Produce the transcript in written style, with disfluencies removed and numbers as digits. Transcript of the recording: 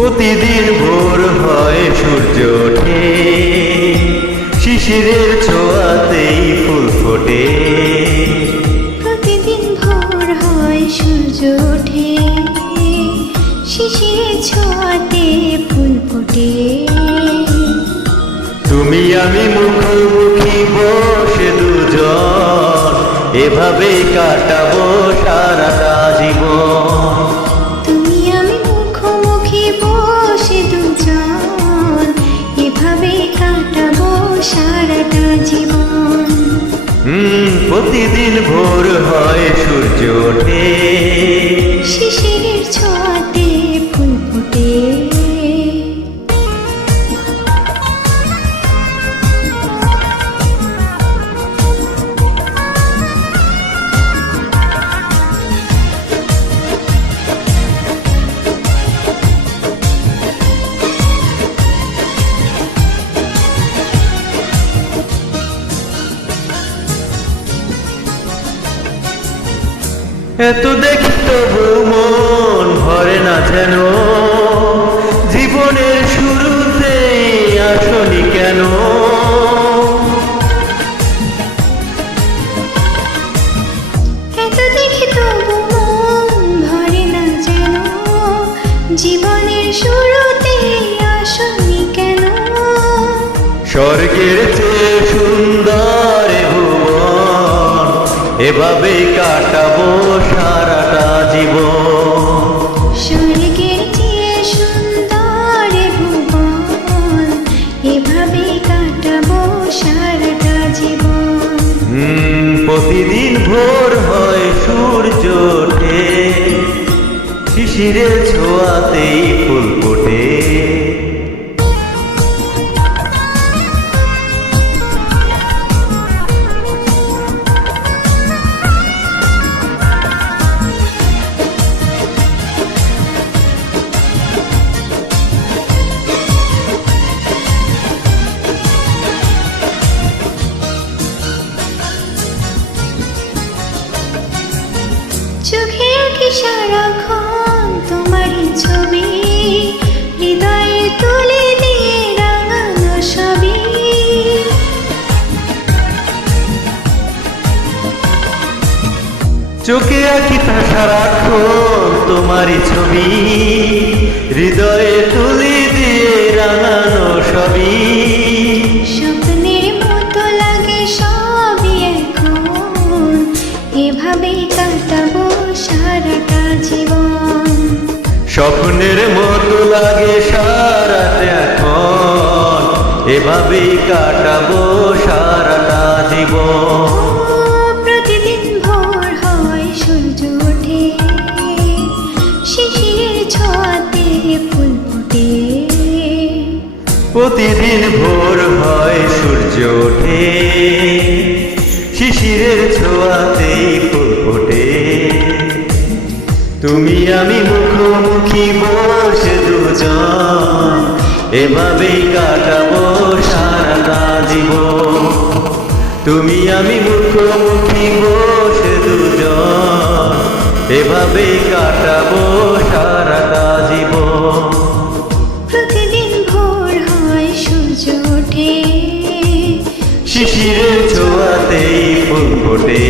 প্রতিদিন ভোর হয় সূর্য ওঠে, শিশিরের ছোঁয়াতেই ফুল ফোটে। প্রতিদিন ভোর হয় সূর্য ওঠে, শিশিরের ছোঁয়াতে ফুল ফোটে। তুমি আমি মুখোমুখি বসে দুজন, এভাবেই কাটাবো সারাটা জীবন। তুমি আমি মুখোমুখি বসে দুজন, এভাবেই কাটাবো সারাটা জীবন। প্রতিদিন ভোর হয় সূর্য ওঠে, শিশিরের ছোঁয়াতে ফুল ফোটে। এত দেখি তবু মন ভরে না যেন, জীবনের শুরুতে আসনি কেন। এত দেখি তবু মন ভরে না যেন, জীবনের শুরুতে আসনি কেন। স্বর্গের চেয়ে সুন্দর এ ভুবন, এভাবেই কাটাবো সারাটা জীবন। স্বর্গের চেয়ে সুন্দর এ ভুবন, এভাবেই কাটাবো সারাটা জীবন। প্রতিদিন ভোর হয় সূর্য ওঠে, শিশিরের ছোঁয়াতেই ফুল ফোটে। চোখে আঁকি সারাক্ষণ তোমারই ছবি, হৃদয়ে তুলে দিয়ে রাঙানো সবই। চোখে আঁকি তা সারাক্ষণ তোমারই ছবি, হৃদয়ে তুলি দিয়ে রাঙানো সবই। স্বপ্নের মতো লাগে সবই এখন, এভাবেই কাটাবো সারাটা জীবন। স্বপ্নের মতো লাগে সারাটা এখন, এভাবেই কাটাবো সারাটা জীবন। প্রতিদিন ভোর হয় সূর্য ওঠে, শিশিরের ছোঁয়াতে ফুল ফোটে। প্রতিদিন ভোর হয় সূর্য ওঠে, শিশিরের ছোঁয়াতেই ফুল ফোটে। তুমি আমি মুখোমুখি বসে দুজন, এভাবেই কাটাবো সারাটা জীবন। তুমি আমি মুখোমুখি বসে দুজন, এভাবেই কাটাবো সারাটা জীবন। প্রতিদিন ভোর হয় সূর্য ওঠে, শিশিরের ছোঁয়াতেই ফুল ফোটে।